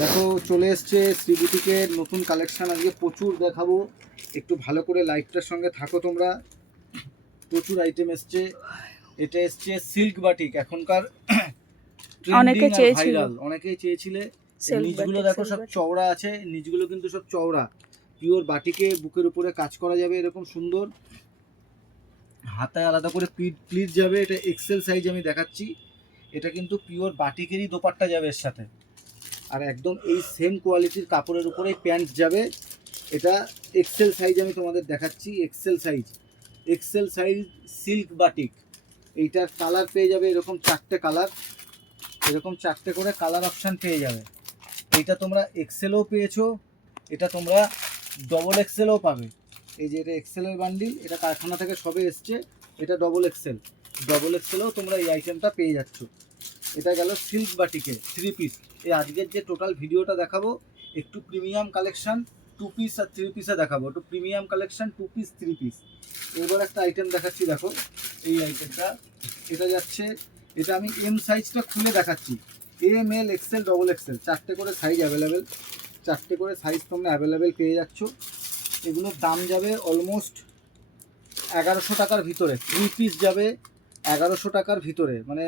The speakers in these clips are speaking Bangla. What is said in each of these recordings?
দেখো চলে এসছে শ্রী বুটিকের নতুন কালেকশন। আজকে প্রচুর দেখাবো, একটু ভালো করে লাইভটার সঙ্গে থাকো তোমরা। প্রচুর আইটেম এসছে। এটা এসছে সিল্ক বাটিক, এখনকার ট্রেন্ডিং আর ভাইরাল, অনেকেই চেয়েছিলে। নিচগুলো দেখো সব চওড়া আছে, নিচগুলো কিন্তু সব চওড়া পিওর বাটিকে বুকের উপরে কাজ করা যাবে এরকম সুন্দর। হাতায় আলাদা করে প্লিট যাবে, এটা এক্সেল সাইজ আমি দেখাচ্ছি। এটা কিন্তু পিওর বাটিকেরই দোপাট্টা যাবে এর সাথে, আর একদম এই সেম কোয়ালিটির কাপড়ের উপরে প্যান্ট যাবে। এটা এক্সেল সাইজ আমি তোমাদের দেখাচ্ছি, এক্সেল সাইজ সিল্ক বাটিক। এইটার কালার পেয়ে যাবে এরকম চারটে কালার, এরকম চারটে করে কালার অপশান পেয়ে যাবে। এইটা তোমরা এক্সেলও পেয়েছো, এটা তোমরা ডবল এক্সেলও পাবে। এই যে এটা এক্সেলের বান্ডিল, এটা কারখানা থেকে সবে এসছে। এটা ডবল এক্সেলও তোমরা এই আইটেমটা পেয়ে যাচ্ছ। এটা গেল সিল্ক বাটিকে 3 পিস। এই আজকের যে টোটাল ভিডিওটা দেখাবো একটু প্রিমিয়াম কালেকশান 2 পিস আর 3 পিসে দেখাবো, একটু প্রিমিয়াম কালেকশান 2 পিস 3 পিস। এবার একটা আইটেম দেখাচ্ছি, দেখো এই আইটেমটা। এটা যাচ্ছে, এটা আমি এম সাইজটা খুলে দেখাচ্ছি। M L XL double XL চারটে করে সাইজ অ্যাভেলেবেল, চারটে করে সাইজ তোমরা অ্যাভেলেবেল পেয়ে যাচ্ছ। এগুলোর দাম যাবে অলমোস্ট 1100 টাকার ভিতরে। 3 পিস যাবে 1100 টাকার ভিতরে। মানে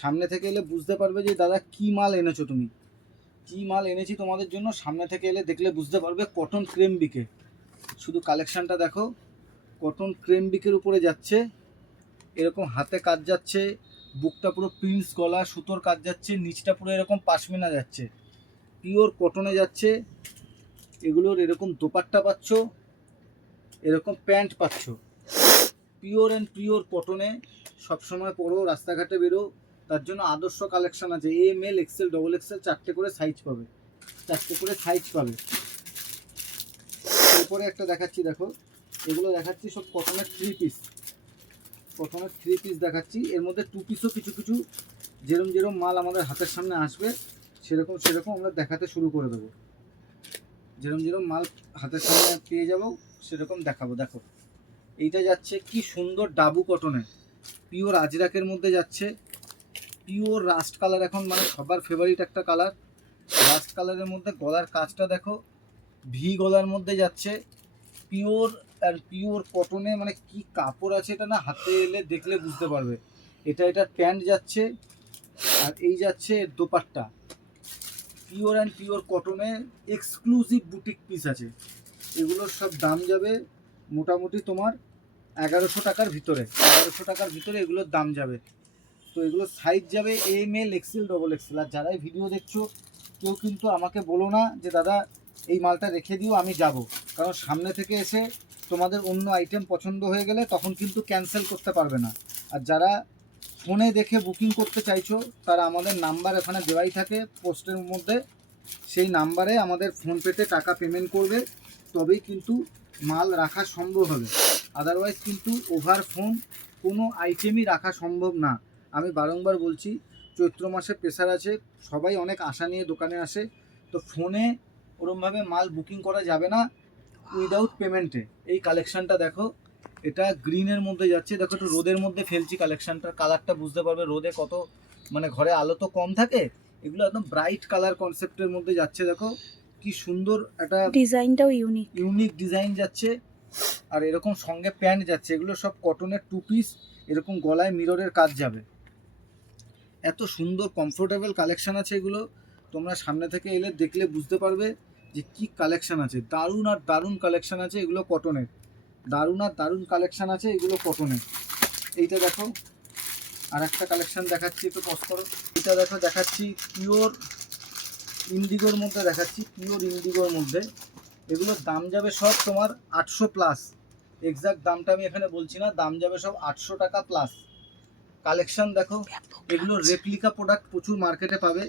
সামনে থেকে এলে বুঝতে পারবে যে দাদা কী মাল এনেছো তুমি, কী মাল এনেছি তোমাদের জন্য। সামনে থেকে এলে দেখলে বুঝতে পারবে। কটন ক্রেমবিকে, শুধু কালেকশানটা দেখো। কটন ক্রেমবিকের উপরে যাচ্ছে, এরকম হাতে কাজ যাচ্ছে, বুকটা পুরো প্রিন্স গলা, সুতোর কাজ যাচ্ছে, নিচটা পুরো এরকম পাশমিনা যাচ্ছে, পিওর কটনে যাচ্ছে। এগুলোর এরকম দোপাট্টা পাচ্ছ, এরকম প্যান্ট পাচ্ছ, পিওর অ্যান্ড পিওর কটনে। সবসময় পরো, রাস্তাঘাটে বেরো, তার জন্য আদর্শ কালেকশান আছে। M L XL double XL চারটে করে সাইজ পাবে, চারটে করে সাইজ পাবে। এরপরে একটা দেখাচ্ছি, দেখো এগুলো দেখাচ্ছি সব কটনের 3 পিস, কটনের 3 পিস দেখাচ্ছি। এর মধ্যে 2 পিসও কিছু কিছু যেরম মাল আমাদের হাতের সামনে আসবে সেরকম আমরা দেখাতে শুরু করে দেবো। যেরম মাল হাতের সামনে পেয়ে যাবো সেরকম দেখাবো। দেখো এইটা যাচ্ছে কি সুন্দর ডাবু কটনে, পিওর আজরাকের মধ্যে যাচ্ছে, পিওর রাস্ট কালার। এখন মানে সবার ফেভারিট একটা কালার, রাস্ট কালারের মধ্যে। গলার কাজটা দেখো, ভি গলার মধ্যে যাচ্ছে, পিওর আর পিওর কটনে। মানে কি কাপড় আছে এটা, না হাতে এলে দেখলে বুঝতে পারবে। এটা প্যান্ট যাচ্ছে, আর এই যাচ্ছে দোপাট্টা, পিওর অ্যান্ড পিওর কটনে। এক্সক্লুসিভ বুটিক পিস আছে। এগুলোর সব দাম যাবে মোটামুটি তোমার 1100 টাকার ভিতরে, 1100 টাকার ভিতরে এগুলোর দাম যাবে। তো এগুলো সাইজ যাবে M L XL double XL. আর যারাই ভিডিও দেখছো কেউ কিন্তু আমাকে বলো না যে দাদা এই মালটা রেখে দিও আমি যাব, কারণ সামনে থেকে এসে তোমাদের অন্য আইটেম পছন্দ হয়ে গেলে তখন কিন্তু ক্যান্সেল করতে পারবে না। আর যারা ফোনে দেখে বুকিং করতে চাইছো তারা আমাদের নাম্বার এখানে দেওয়াই থাকে পোস্টের মধ্যে, সেই নাম্বারে আমাদের ফোনপেতে টাকা পেমেন্ট করবে, তবেই কিন্তু মাল রাখা সম্ভব হবে। আদারওয়াইজ কিন্তু ওভার ফোন কোনো আইটেমই রাখা সম্ভব না। আমি বারংবার বলছি, চৈত্র মাসে প্রেসার আছে, সবাই অনেক আশা নিয়ে দোকানে আসে, তো ফোনে ওরমভাবে মাল বুকিং করা যাবে না উইদাউট পেমেন্টে। এই কালেকশানটা দেখো, এটা গ্রিনের মধ্যে যাচ্ছে। দেখো একটু রোদের মধ্যে ফেলছি কালেকশানটার কালারটা বুঝতে পারবে রোদে কত, মানে ঘরে আলো তো কম থাকে, এগুলো একদম ব্রাইট কালার কনসেপ্টের মধ্যে যাচ্ছে। দেখো কি সুন্দর একটা ডিজাইনটাও ইউনিক ডিজাইন যাচ্ছে, আর এরকম সঙ্গে প্যান্ট যাচ্ছে। এগুলো সব কটনের 2 পিস, এরকম গলায় মিররের কাজ যাবে। এত সুন্দর কমফোর্টেবল কালেকশান আছে এগুলো, তোমরা সামনে থেকে এলে দেখলে বুঝতে পারবে যে কি কালেকশান আছে। দারুণ আর দারুণ কালেকশান আছে এগুলো কটনের, দারুণ আর দারুণ কালেকশান আছে এগুলো কটনের। এইটা দেখো আর একটা কালেকশান দেখাচ্ছি, একটু পজ করো। এটা দেখো দেখাচ্ছি পিওর ইন্ডিগোর মধ্যে, দেখাচ্ছি পিওর ইন্ডিগোর মধ্যে। এগুলোর দাম যাবে সব তোমার 800 প্লাস। এক্সাক্ট দামটা আমি এখানে বলছি না, দাম যাবে সব 800 টাকা প্লাস। কালেকশান দেখো, এগুলো রেপ্লিকা প্রোডাক্ট প্রচুর মার্কেটে পাবে,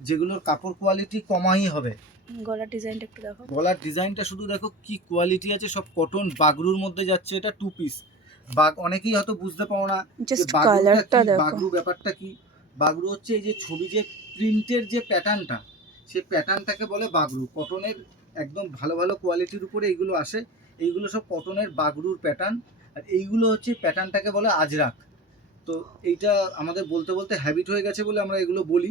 যেগুলোর কাপড় কোয়ালিটি কমাই হবে। গলার ডিজাইনটা একটু দেখো, গলার ডিজাইনটা শুধু দেখো কি কোয়ালিটি আছে। সব কটন বাগরুর মধ্যে যাচ্ছে, এটা 2 পিস। অনেকেই হয়তো বুঝতে পারো না যে বাগরুটা কি, বাগরু ব্যাপারটা কি। বাগরু হচ্ছে এই যে ছবি যে প্রিন্টের যে প্যাটার্নটা, সেই প্যাটার্নটাকে বলে বাগরু। কটনের একদম ভালো ভালো কোয়ালিটির উপরে এইগুলো আসে, এইগুলো সব কটনের বাগরুর প্যাটার্ন। আর এইগুলো হচ্ছে প্যাটার্নটাকে বলে আজরাক। তো এইটা আমাদের বলতে বলতে হ্যাবিট হয়ে গেছে বলে আমরা এগুলো বলি।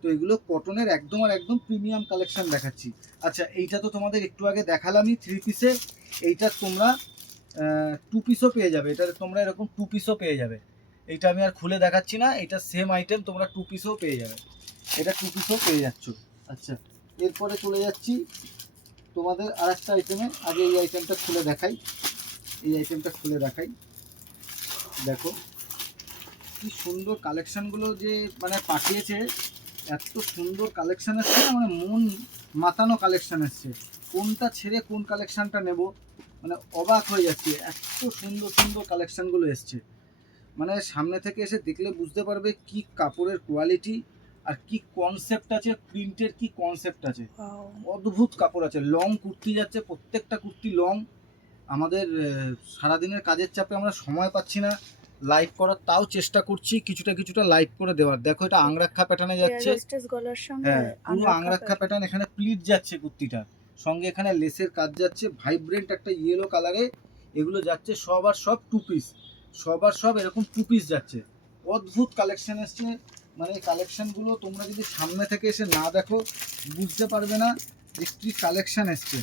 তো এগুলো কটনের একদম আর একদম প্রিমিয়াম কালেকশন দেখাচ্ছি। আচ্ছা, এইটা তো তোমাদের একটু আগে দেখালামই 3 পিসে, এইটা তোমরা 2 পিসও পেয়ে যাবে, এটা তোমরা এরকম 2 পিসও পেয়ে যাবে। এইটা আমি আর খুলে দেখাচ্ছি না, এটা সেম আইটেম তোমরা 2 পিসও পেয়ে যাবে, এটা 2 পিসও পেয়ে যাচ্ছ। আচ্ছা, এরপরে চলে যাচ্ছি তোমাদের আর একটা আইটেমে। আগে এই আইটেমটা খুলে দেখাই, এই আইটেমটা খুলে দেখাই। দেখো কি সুন্দর কালেকশানগুলো যে মানে পাঠিয়েছে, এত সুন্দর কালেকশান এসছে না, মানে মন মাতানো কালেকশান এসছে। কোনটা ছেড়ে কোন কালেকশানটা নেব মানে অবাক হয়ে যাচ্ছে, এত সুন্দর সুন্দর কালেকশানগুলো এসছে। মানে সামনে থেকে এসে দেখলে বুঝতে পারবে কি কাপড়ের কোয়ালিটি আর কি কনসেপ্ট আছে, প্রিন্টের কি কনসেপ্ট আছে। অদ্ভুত কাপড় আছে, লং কুর্তি যাচ্ছে, প্রত্যেকটা কুর্তি লং। আমাদের সারাদিনের কাজের চাপে আমরা সময় পাচ্ছি না লাইভ করার, তাও চেষ্টা করছি কিছুটা কিছুটা লাইভ করে দেওয়ার। দেখো এটা আংরাক্ষা প্যাটার্নে যাচ্ছে, গলার সঙ্গে হ্যাঁ পুরো আংরাক্ষা প্যাটার্ন, এখানে প্লিট যাচ্ছে কুর্তিটা, সঙ্গে এখানে লেসের কাজ যাচ্ছে, ভাইব্রেন্ট একটা ইয়েলো কালারে এগুলো যাচ্ছে। সব আর সব 2 পিস, সব আর সব এরকম 2 পিস যাচ্ছে। অদ্ভুত কালেকশন এসছে, মানে এই কালেকশনগুলো তোমরা যদি সামনে থেকে এসে না দেখো বুঝতে পারবে না যে কী কালেকশন এসছে।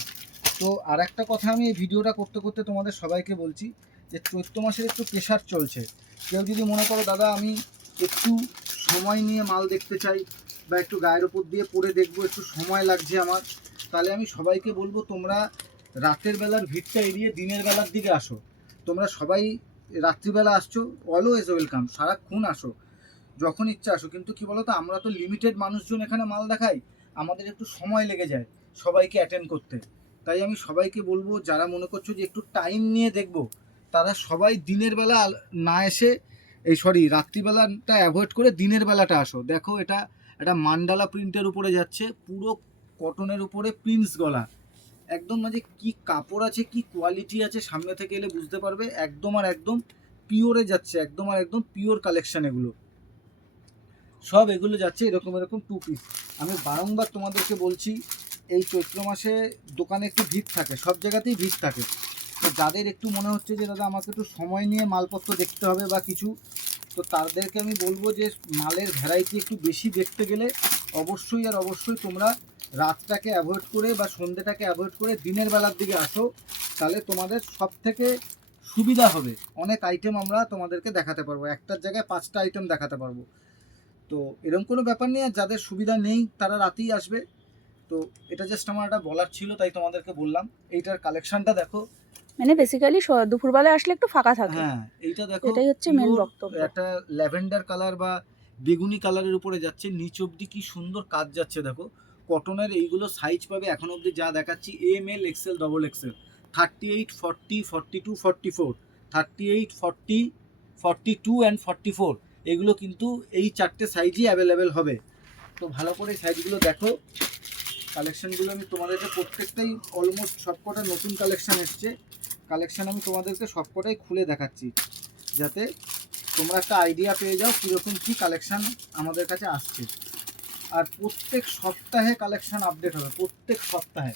তো আর একটা কথা আমি এই ভিডিওটা করতে করতে তোমাদের সবাইকে বলছি যে চৈত্র মাসের একটু প্রেশার চলছে। কেউ যদি মনে করো দাদা আমি একটু সময় নিয়ে মাল দেখতে চাই বা একটু গায়ের ওপর দিয়ে পরে দেখবো, একটু সময় লাগছে আমার, তাহলে আমি সবাইকে বলবো তোমরা রাতের বেলার ভিড়টা এড়িয়ে দিনের বেলার দিকে আসো। তোমরা সবাই রাত্রিবেলা আসছো, অলওয়েজ ওয়েলকাম, সারাক্ষণ আসো, যখন ইচ্ছা আসো। কিন্তু কি বলো তো, আমরা তো লিমিটেড মানুষজন এখানে মাল দেখাই, আমাদের একটু সময় লেগে যায় সবাইকে অ্যাটেন্ড করতে। তাই আমি সবাইকে বলবো যারা মনে করছো যে একটু টাইম নিয়ে দেখবো, তারা সবাই দিনের বেলা না এসে রাত্রিবেলাটা অ্যাভয়েড করে দিনের বেলাটা আসো। দেখো এটা একটা মান্ডালা প্রিন্টের উপরে যাচ্ছে, পুরো কটনের উপরে প্রিন্স গলা, একদম মানে কি কাপড় আছে কি কোয়ালিটি আছে সামনে থেকে এলে বুঝতে পারবে। একদম আর একদম পিওরে যাচ্ছে, একদম আর একদম পিওর কালেকশন এগুলো সব, এগুলো যাচ্ছে এরকম এরকম 2 পিস। আমি বারংবার তোমাদেরকে বলছি এই চৈত্র মাসে দোকানে একটু ভিড় থাকে, সব জায়গাতেই ভিড় থাকে। তো যাদের একটু মনে হচ্ছে যে দাদা আমাকে একটু সময় নিয়ে মালপত্র দেখতে হবে বা কিছু, তো তাদেরকে আমি বলবো যে মালের ভ্যারাইটি একটু বেশি দেখতে গেলে অবশ্যই আর অবশ্যই তোমরা রাতটাকে অ্যাভয়েড করে বা সন্ধ্যেটাকে অ্যাভয়েড করে দিনের বেলার দিকে আসো, তাহলে তোমাদের সব থেকে সুবিধা হবে। অনেক আইটেম আমরা তোমাদেরকে দেখাতে পারবো, একটার জায়গায় 5টা আইটেম দেখাতে পারবো। তো এরকম কোনো ব্যাপার নেই, আর যাদের সুবিধা নেই তারা রাতেই আসবে। তো এটা জাস্ট আমার একটা বলার ছিল, তাই তোমাদেরকে বললাম। এইটার কালেকশনটা দেখো, মানে বেসিক্যালি দুপুরবেলা আসলে একটু ফাঁকা থাকে, হ্যাঁ এইটা দেখো, এটাই হচ্ছে মেন pure বক্তব্য। একটা ল্যাভেন্ডার কালার বা বেগুনি কালারের উপরে যাচ্ছে, নিচ অবধি কি সুন্দর কাজ যাচ্ছে। দেখো কটনের এইগুলো সাইজ পাবে এখন অবধি যা দেখাচ্ছি M L XL double XL, 38, 40, 42, 44, 38, 40, 42 and 44, এগুলো কিন্তু এই 4টে সাইজই অ্যাভেলেবেল হবে। তো ভালো করে সাইজগুলো দেখো, কালেকশানগুলো আমি তোমাদেরকে প্রত্যেকটাই অলমোস্ট সবকটা নতুন কালেকশান এসছে, কালেকশান আমি তোমাদেরকে সবকটাই খুলে দেখাচ্ছি যাতে তোমরা একটা আইডিয়া পেয়ে যাও কীরকম কী কালেকশান আমাদের কাছে আসছে। আর প্রত্যেক সপ্তাহে কালেকশান আপডেট হবে, প্রত্যেক সপ্তাহে।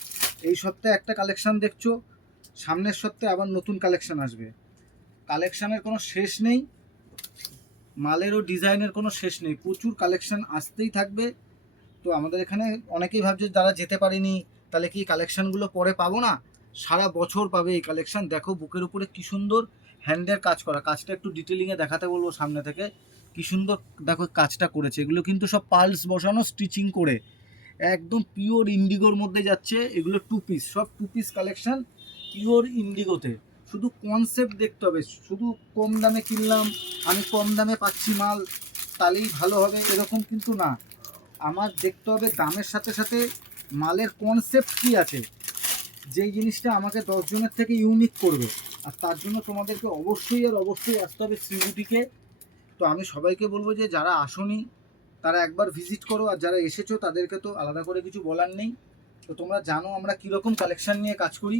এই সপ্তাহে একটা কালেকশান দেখছো, সামনের সপ্তাহে আবার নতুন কালেকশান আসবে। কালেকশানের কোনো শেষ নেই, মালেরও ডিজাইনের কোনো শেষ নেই, প্রচুর কালেকশান আসতেই থাকবে। তো আমাদের এখানে অনেকেই ভাবছে যারা যেতে পারেনি তাহলে কি কালেকশানগুলো পরে পাবো না, সারা বছর পাবে এই কালেকশান। দেখো বুকের উপরে কি সুন্দর হ্যান্ডের কাজ করা, কাজটা একটু ডিটেলিংয়ে দেখাতে বলবো সামনে থেকে, কি সুন্দর দেখো কাজটা করেছে। এগুলো কিন্তু সব পার্লস বসানো, স্টিচিং করে একদম পিওর ইন্ডিগোর মধ্যে যাচ্ছে। এগুলো 2 পিস, সব 2 পিস কালেকশান পিওর ইন্ডিগোতে। শুধু কনসেপ্ট দেখতে হবে, শুধু কম দামে কিনলাম আমি, কম দামে পাচ্ছি মাল তাহলেই ভালো হবে এরকম কিন্তু না। আমার দেখতে হবে দামের সাথে সাথে মালের কনসেপ্ট কী আছে, যেই জিনিসটা আমাকে 10 জনের থেকে ইউনিক করবে। আর তার জন্য তোমাদেরকে অবশ্যই আর অবশ্যই আসতে হবে শ্রীবুটিকে। তো আমি সবাইকে বলবো যে যারা আসোনি তারা একবার ভিজিট করো, আর যারা এসেছো তাদেরকে তো আলাদা করে কিছু বলার নেই। তো তোমরা জানো আমরা কীরকম কালেকশান নিয়ে কাজ করি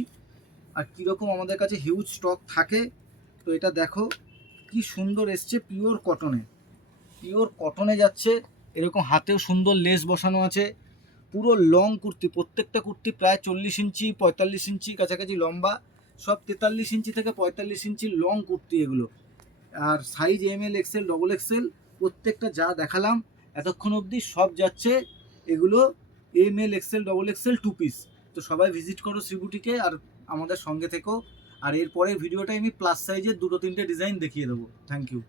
আর কীরকম আমাদের কাছে হিউজ স্টক থাকে। তো এটা দেখো কি সুন্দর এসছে, পিওর কটনে, পিওর কটনে যাচ্ছে। এরকম হাতেও সুন্দর লেস বসানো আছে, পুরো লং কুর্তি, প্রত্যেকটা কুর্তি প্রায় 40 ইঞ্চি 45 ইঞ্চি কাছাকাছি লম্বা, সব 43 ইঞ্চি থেকে 45 ইঞ্চি লং কুর্তি এগুলো। আর size M L XL double XL, প্রত্যেকটা যা দেখালাম এতক্ষণ অবধি সব যাচ্ছে এগুলো ML XL XXL 2 পিস। তো সবাই ভিজিট করো শ্রীবুটিকে আর আমাদের সঙ্গে থেকো। আর এরপরের ভিডিওটাই আমি প্লাস সাইজের 2-3টে ডিজাইন দেখিয়ে দেবো। Thank you.